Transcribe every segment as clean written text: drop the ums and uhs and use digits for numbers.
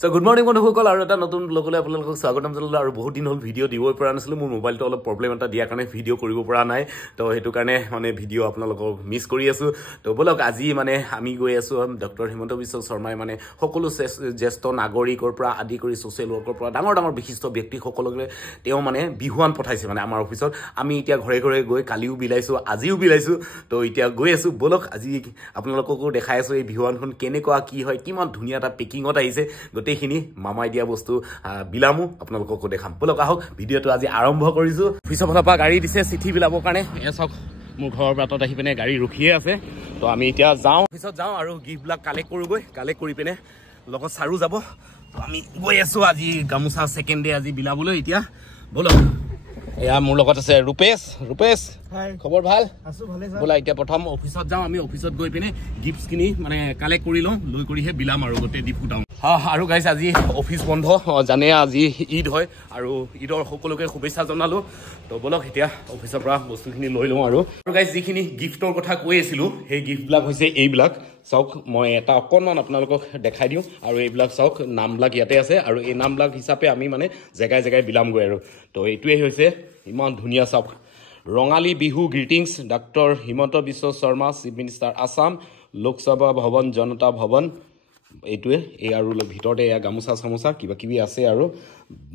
So good morning বন্ধুসকল আৰু এটা নতুন ব্লগলৈ আপোনালোকক স্বাগতম জনালোঁ আৰু বহুত দিন হ'ল ভিডিঅ' দিবই পৰা নাছিলোঁ মোৰ মোবাইলটো অলপ প্ৰব্লেম এটা দিয়াৰ কাৰণে ভিডিঅ' কৰিব পৰা নাই তো সেইটো কাৰণে মানে ভিডিঅ' আপোনালোকক মিছ কৰি আছোঁ তো বলক আজি মানে আমি গৈ আছোঁ ডক্টৰ হিমন্ত বিশ্ব শৰ্মাই মানে সকলো জ্যেষ্ঠ নাগৰিকৰ পৰা আদি কৰি ছ'চিয়েল ৱৰ্কৰ পৰা ডাঙৰ ডাঙৰ বিশিষ্ট ব্যক্তিসকললৈ তেওঁ মানে বিহুৱান পঠাইছে মানে আমাৰ অফিচত আমি এতিয়া ঘৰে ঘৰে গৈ কালিও বিলাইছোঁ আজিও বিলাইছোঁ তো এতিয়া গৈ আছোঁ বলক আজি আপোনালোককো দেখাই আছোঁ এই বিহুৱানখন কেনেকুৱা কি হয় কিমান ধুনীয়া এটা পেকিঙত আহিছে গোটেইখিনি মামাই দিয়া বস্তু বিলামো আপোনালোককো দেখাম বলক আহক ভিডিঅ'টো আজি আৰম্ভ কৰিছোঁ অফিচৰ ফালৰ পৰা গাড়ী দিছে চিঠি বিলাবৰ কাৰণে এয়া চাওক মোৰ ঘৰৰ বাটত আহি পিনে গাড়ী ৰখিয়ে আছে তো আমি এতিয়া যাওঁ অফিচত যাওঁ আৰু গিফ্টবিলাক কালেক্ট কৰোঁগৈ কালেক্ট কৰি পিনে লগত ছাৰো যাব তো আমি গৈ আছোঁ আজি গামোচা ছেকেণ্ড ডে আজি বিলাবলৈ এতিয়া বলক এয়া মোৰ লগত আছে ৰূপেশ খবৰ ভাল বোলা এতিয়া প্ৰথম অফিচত যাওঁ আমি অফিচত গৈ পিনে গিফ্টছখিনি মানে কালেক্ট কৰি লওঁ লৈ কৰিহে বিলাম আৰু গোটেই দি ফুটাওঁ আৰু গাইছ আজি অফিচ বন্ধ জানে আজি ঈদ হয় আৰু ঈদৰ সকলোকে শুভেচ্ছা জনালোঁ তো বলক এতিয়া অফিচৰ পৰা বস্তুখিনি লৈ লওঁ আৰু গাইছ যিখিনি গিফ্টৰ কথা কৈ আছিলোঁ সেই গিফ্টবিলাক হৈছে এইবিলাক চাওক মই এটা অকণমান আপোনালোকক দেখাই দিওঁ আৰু এইবিলাক চাওক নামবিলাক ইয়াতে আছে আৰু এই নামবিলাক হিচাপে আমি মানে জেগাই জেগাই বিলামগৈ আৰু তো এইটোৱে হৈছে ইমান ধুনীয়া চাওক Rongali Bihu greetings doctor Himanta Biswa Sarma chief minister Assam Lok Sabha ভৱন জনতা ভৱন এইটোৱে এই আৰু ভিতৰতে এয়া গামোচা চামোচা কিবা কিবি আছে আৰু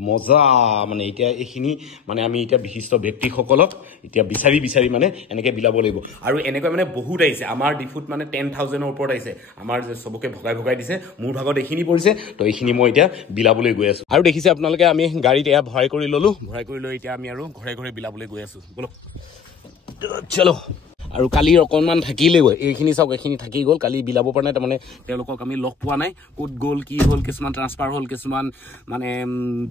মজা মানে এতিয়া এইখিনি মানে আমি এতিয়া বিশিষ্ট ব্যক্তিসকলক এতিয়া বিচাৰি মানে এনেকৈ বিলাব লাগিব আৰু এনেকৈ মানে বহুত আহিছে আমাৰ ডিফুত মানে 10,000ৰ ওপৰত আহিছে আমাৰ যে চবকে ভগাই দিছে মোৰ ভাগত এইখিনি পৰিছে তো এইখিনি মই এতিয়া বিলাবলৈ গৈ আছোঁ আৰু দেখিছে আপোনালোকে আমি গাড়ীত এয়া ভৰাই কৰি ল'লোঁ ভৰাই কৰি লৈ এতিয়া আমি আৰু ঘৰে ঘৰে বিলাবলৈ গৈ আছোঁ বলক চলো আৰু কালি অকণমান থাকিলে গৈ এইখিনি চাওক এইখিনি থাকি গ'ল কালি বিলাব পৰা নাই তাৰমানে তেওঁলোকক আমি লগ পোৱা নাই ক'ত গ'ল কি হ'ল কিছুমান ট্ৰান্সফাৰ হ'ল কিছুমান মানে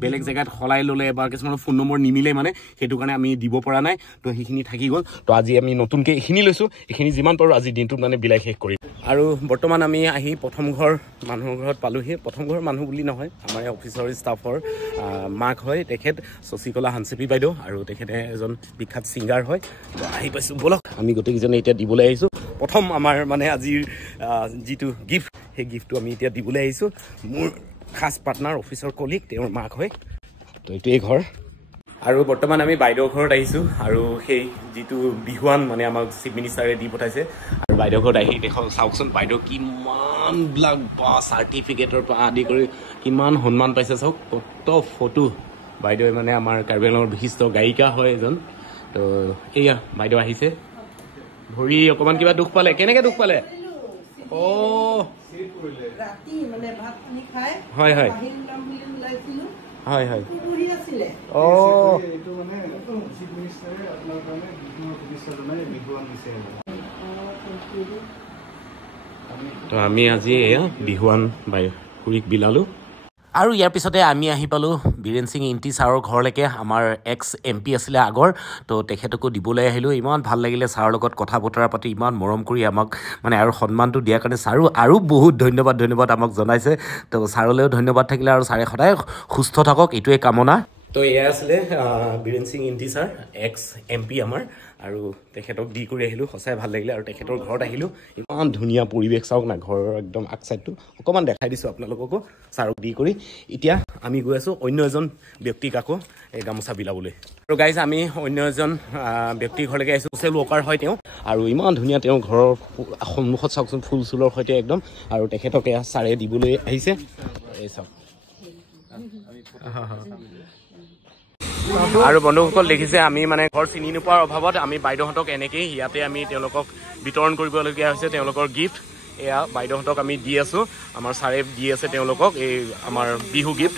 বেলেগ জেগাত সলাই ল'লে বা কিছুমানৰ ফোন নম্বৰ নিমিলে মানে সেইটো কাৰণে আমি দিব পৰা নাই তো সেইখিনি থাকি গ'ল তো আজি আমি নতুনকৈ এইখিনি লৈছোঁ এইখিনি যিমান পাৰোঁ আজি দিনটোত মানে বিলাই শেষ কৰিম আৰু বৰ্তমান আমি আহি প্ৰথম ঘৰ মানুহৰ ঘৰত পালোহি প্ৰথম ঘৰ মানুহ বুলি নহয় আমাৰ অফিচৰ ষ্টাফৰ মাক হয় তেখেত শশীকলা হানচেপি বাইদেউ আৰু তেখেতে এজন বিখ্যাত ছিংগাৰ হয় তো আহি পাইছোঁ বলক আমি গোটেইকেইজনে এতিয়া দিবলৈ আহিছোঁ প্ৰথম আমাৰ মানে আজিৰ যিটো গিফ্ট সেই গিফ্টটো আমি এতিয়া দিবলৈ আহিছোঁ মোৰ খাছ পাৰ্টনাৰ অফিচৰ কলিগ তেওঁৰ মাক হয় তো এইটোৱেই ঘৰ আৰু বৰ্তমান আমি বাইদেউৰ ঘৰত আহিছোঁ আৰু সেই যিটো বিহুৱান মানে আমাক চিফ মিনিষ্টাৰে দি পঠাইছে আৰু বাইদেউৰ ঘৰত আহি চাওকচোন বাইদেউ কিমানবিলাক বা চাৰ্টিফিকেটৰ পৰা আদি কৰি কিমান সন্মান পাইছে চাওক কত ফটো বাইদেৱে মানে আমাৰ কাৰ্বি আংলঙৰ বিশিষ্ট গায়িকা হয় এজন তো এয়া বাইদেউ আহিছে ভৰি অকণমান কিবা দুখ পালে কেনেকৈ দুখ পালে হয় হয় হয় হয় তো আমি আজি এয়া বিহুৱান বাই খুৰীক বিলালোঁ আৰু ইয়াৰ পিছতে আমি আহি পালোঁ বীৰেন সিং ইণ্টি ছাৰৰ ঘৰলৈকে আমাৰ এক্স MP আছিলে আগৰ তো তেখেতকো দিবলৈ আহিলোঁ ইমান ভাল লাগিলে ছাৰৰ লগত কথা বতৰা পাতি ইমান মৰম কৰি আমাক মানে আৰু সন্মানটো দিয়াৰ কাৰণে ছাৰো আৰু বহুত ধন্যবাদ আমাক জনাইছে তো ছাৰলৈও ধন্যবাদ থাকিলে আৰু ছাৰে সদায় সুস্থ থাকক এইটোৱে কামনা তো এয়া আছিলে Biren Singh Engti sir ex MP আমাৰ আৰু তেখেতক দি কৰি আহিলোঁ সঁচাই ভাল লাগিলে আৰু তেখেতৰ ঘৰত আহিলোঁ ইমান ধুনীয়া পৰিৱেশ চাওক না ঘৰৰ একদম আগ চাইডটো অকণমান দেখাই দিছোঁ আপোনালোককো ছাৰক দি কৰি এতিয়া আমি গৈ আছোঁ অন্য এজন ব্যক্তিক আকৌ এই গামোচা বিলাবলৈ আৰু গাইজ আমি অন্য এজন ব্যক্তিৰ ঘৰলৈকে আহিছোঁ ছ'চিয়েল ৱৰ্কাৰ হয় তেওঁ আৰু ইমান ধুনীয়া তেওঁ ঘৰৰ সন্মুখত চাওকচোন ফুল চুলৰ সৈতে একদম আৰু তেখেতকে ছাৰে দিবলৈ আহিছে এই চাওক আৰু বন্ধুসকল দেখিছে আমি মানে ঘৰ চিনি নোপোৱাৰ অভাৱত আমি বাইদেউহঁতক এনেকেই ইয়াতে আমি তেওঁলোকক বিতৰণ কৰিবলগীয়া হৈছে তেওঁলোকৰ গিফ্ট এয়া বাইদেউহঁতক আমি দি আছোঁ আমাৰ ছাৰে দি আছে তেওঁলোকক এই আমাৰ বিহু গিফ্ট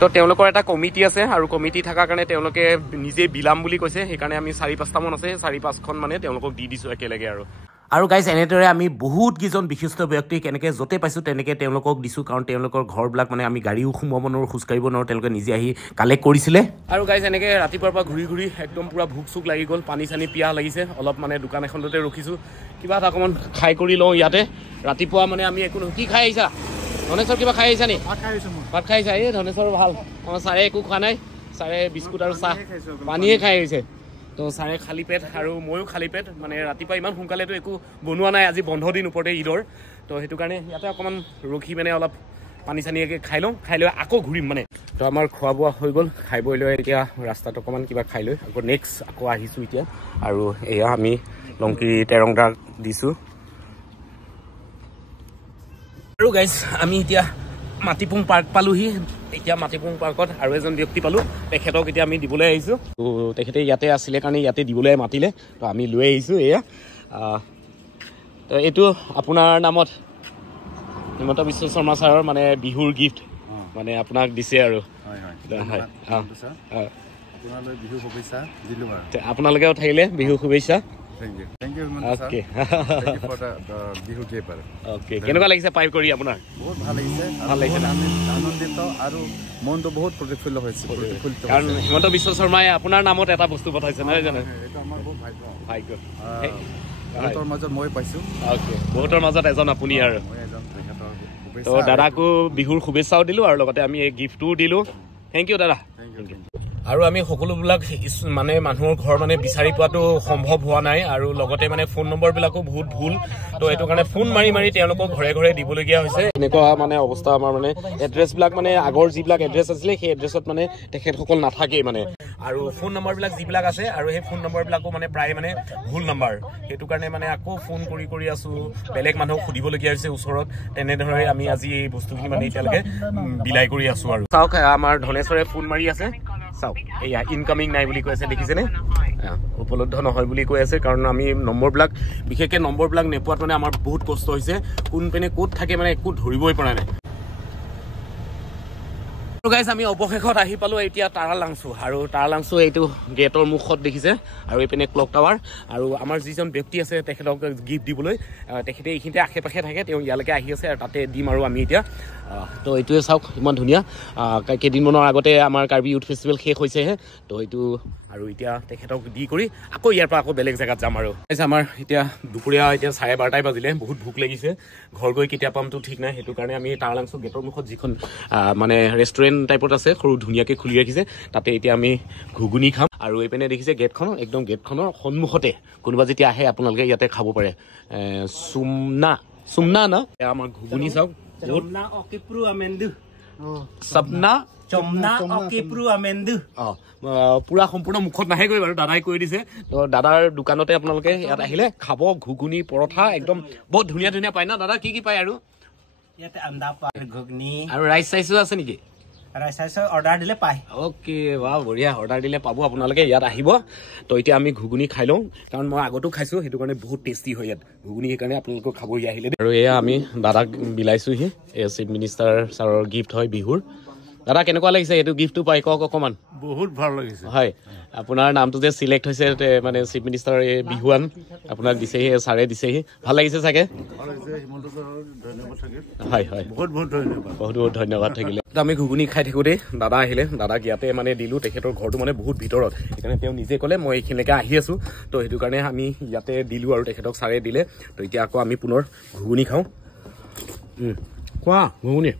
তো তেওঁলোকৰ এটা কমিটি আছে আৰু কমিটি থকাৰ কাৰণে তেওঁলোকে নিজেই বিলাম বুলি কৈছে সেইকাৰণে আমি 4-5টামান আছে 4-5খন মানে তেওঁলোকক দি দিছোঁ একেলগে আৰু গাইজ এনেদৰে আমি বহুত কেইজন বিশিষ্ট ব্যক্তিক এনেকৈ য'তে পাইছোঁ তেনেকৈ তেওঁলোকক দিছোঁ কাৰণ তেওঁলোকৰ ঘৰবিলাক মানে আমি গাড়ীও সোমাব নোৱাৰোঁ খোজকাঢ়িব নোৱাৰোঁ তেওঁলোকে নিজে আহি কালেক্ট কৰিছিলে আৰু গাইজ এনেকৈ ৰাতিপুৱাৰ পৰা ঘূৰি একদম পূৰা ভোক চোক লাগি গ'ল পানী চানী পিয়াহ লাগিছে অলপ মানে দোকান এখনতে ৰখিছোঁ কিবা এটা অকণমান খাই কৰি লওঁ ইয়াতে ৰাতিপুৱা মানে আমি একো কি খাই আহিছা ধনেশ্বৰ কিবা খাই আহিছা নি ভাত খাই আহিছা এই ধনেশ্বৰ ভাল আমাৰ ছাৰে একো খোৱা নাই ছাৰে বিস্কুট আৰু চাহ পানীয়ে খাই আহিছে তো ছাৰে খালী পেট আৰু ময়ো খালী পেট মানে ৰাতিপুৱা ইমান সোনকালেতো একো বনোৱা নাই আজি বন্ধ দিন ওপৰতে ঈদৰ তো সেইটো কাৰণে ইয়াতে অকণমান ৰখি মানে অলপ পানী চানীকে খাই লওঁ খাই লৈ আকৌ ঘূৰিম মানে তো আমাৰ খোৱা বোৱা হৈ গ'ল খাই বৈ লৈ এতিয়া ৰাস্তাত অকণমান কিবা খাই লৈ আকৌ নেক্সট আকৌ আহিছোঁ এতিয়া আৰু এয়া আমি লংকি তেৰংদা দিছোঁ আৰু গাইজ আমি এতিয়া মাটিপুং পাৰ্ক পালোহি এতিয়া মাটিপুং পাৰ্কত আৰু এজন ব্যক্তি পালোঁ তেখেতক এতিয়া আমি দিবলৈ আহিছোঁ তো তেখেতে ইয়াতে আছিলে কাৰণে ইয়াতে দিবলৈ মাতিলে তো আমি লৈ আহিছোঁ এয়া তো এইটো আপোনাৰ নামত হিমন্ত বিশ্ব শৰ্মা ছাৰৰ মানে বিহুৰ গিফ্ট মানে আপোনাক দিছে আৰু আপোনালোকেও থাকিলে বিহু শুভেচ্ছা কেনেকুৱা লাগিছে পাই কৰি আপোনাৰ বহুত ভাল লাগিছে আনন্দিত আৰু মনটো বহুত প্ৰফুল্ল হৈছে কাৰণ হিমন্ত বিশ্ব শৰ্মাই আপোনাৰ নামত এটা বস্তু পঠাইছে নহয় জানো ভাগ্য বহুতৰ মাজত মই পাইছোঁ বহুতৰ মাজত এজন আপুনি আৰু তো দাদাকো বিহুৰ শুভেচ্ছাও দিলোঁ আৰু লগতে আমি এই গিফ্টটোও দিলোঁ থেংক ইউ দাদা আৰু আমি সকলোবিলাক মানে মানুহৰ ঘৰ মানে বিচাৰি পোৱাটো সম্ভৱ হোৱা নাই আৰু লগতে মানে ফোন নম্বৰবিলাকো বহুত ভুল তো এইটো কাৰণে ফোন মাৰি মাৰি তেওঁলোকক ঘৰে ঘৰে দিবলগীয়া হৈছে এনেকুৱা মানে অৱস্থা আমাৰ মানে এড্ৰেছবিলাক মানে আগৰ যিবিলাক এড্ৰেছ আছিলে সেই এড্ৰেছত মানে তেখেতসকল নাথাকেই মানে আৰু ফোন নম্বৰবিলাক যিবিলাক আছে আৰু সেই ফোন নম্বৰবিলাকো মানে প্ৰায় মানে ভুল নম্বৰ সেইটো কাৰণে মানে আকৌ ফোন কৰি কৰি আছোঁ বেলেগ মানুহক সুধিবলগীয়া হৈছে ওচৰত তেনেদৰে আমি আজি এই বস্তুখিনি মানে এতিয়ালৈকে বিলাই কৰি আছোঁ আৰু চাওক আমাৰ ধনেশ্বৰে ফোন মাৰি আছে চাওক এয়া ইনকামিং নাই বুলি কৈ আছে দেখিছেনে উপলব্ধ নহয় বুলি কৈ আছে কাৰণ আমি নম্বৰবিলাক বিশেষকৈ নম্বৰবিলাক নেপোৱাত মানে আমাৰ বহুত কষ্ট হৈছে কোন পিনে ক'ত থাকে মানে একো ধৰিবই পৰা নাই গাইজ আমি অৱশেষত আহি পালোঁ এতিয়া তাৰালাংচু আৰু তাৰালাংচু এইটো গেটৰ মুখত দেখিছে আৰু এইপিনে ক্লক টাৱাৰ আৰু আমাৰ যিজন ব্যক্তি আছে তেখেতক গিফ্ট দিবলৈ তেখেতে এইখিনিতে আশে পাশে থাকে তেওঁ ইয়ালৈকে আহি আছে আৰু তাতে দিম আৰু আমি এতিয়া তো এইটোৱে চাওক ইমান ধুনীয়া কেইদিনমানৰ আগতে আমাৰ কাৰ্বি ইউথ ফেষ্টিভেল শেষ হৈছেহে তো এইটো আৰু এতিয়া তেখেতক দি কৰি আকৌ ইয়াৰ পৰা আকৌ বেলেগ জেগাত যাম আৰু আমাৰ এতিয়া দুপৰীয়া এতিয়া 12:30 বাজিলে বহুত ভোক লাগিছে ঘৰ গৈ কেতিয়া পামতো ঠিক নাই সেইটো কাৰণে আমি তাৰালাংচু গেটৰ মুখত যিখন মানে ৰেষ্টুৰেণ্ট টাইপত আছে সৰু ধুনীয়াকৈ খুলি ৰাখিছে তাতে এতিয়া আমি ঘুগুনি খাম আৰু এইপিনে দেখিছে গেটখন একদম গেটখনৰ সন্মুখতে কোনোবা যেতিয়া আহে আপোনালোকে ইয়াতে খাব পাৰে চুমনা না আমাৰ ঘুগুনি চাওক পুৰা সম্পূৰ্ণ মুখত নাহেগৈ বাৰু দাদাই কৈ দিছে তো দাদাৰ দোকানতে আপোনালোকে ইয়াত আহিলে খাব ঘুগুনি পৰঠা একদম বহুত ধুনীয়া ধুনীয়া পায় ন দাদা কি পায় আৰু ইয়াতে আন্দা পায় ঘুগুনি আৰু ৰাইচ চাইছো আছে নেকি ৰাইচ অৰ্ডাৰ দিলে পায় অ'কে বাহ বঢ়িয়া অৰ্ডাৰ দিলে পাব আপোনালোকে ইয়াত আহিব তো এতিয়া আমি ঘুগুনি খাই লওঁ কাৰণ মই আগতো খাইছোঁ সেইটো কাৰণে বহুত টেষ্টি হয় ইয়াত ঘুগুনি সেইকাৰণে আপোনালোকক খাবহি আহিলে আৰু এয়া আমি দাদাক বিলাইছোঁহি এই চিফ মিনিষ্টাৰ ছাৰৰ গিফ্ট হয় বিহুৰ দাদা কেনেকুৱা লাগিছে এইটো গিফ্টটো পাই কওক অকণমান বহুত ভাল লাগিছে হয় আপোনাৰ নামটো যে চিলেক্ট হৈছে মানে চিফ মিনিষ্টাৰ এই বিহুৱান আপোনাক দিছেহি ছাৰে দিছেহি ভাল লাগিছে চাগে হয় হয় বহুত বহুত ধন্যবাদ থাকিলে আমি ঘুগুনি খাই থাকোঁতেই দাদা আহিলে দাদাক ইয়াতে মানে দিলোঁ তেখেতৰ ঘৰটো মানে বহুত ভিতৰত সেইকাৰণে তেওঁ নিজে ক'লে মই এইখিনিলৈকে আহি আছোঁ তো সেইটো কাৰণে আমি ইয়াতে দিলোঁ আৰু তেখেতক ছাৰে দিলে তো এতিয়া আকৌ আমি পুনৰ ঘুগুনি খাওঁ কোৱা ঘুগুনি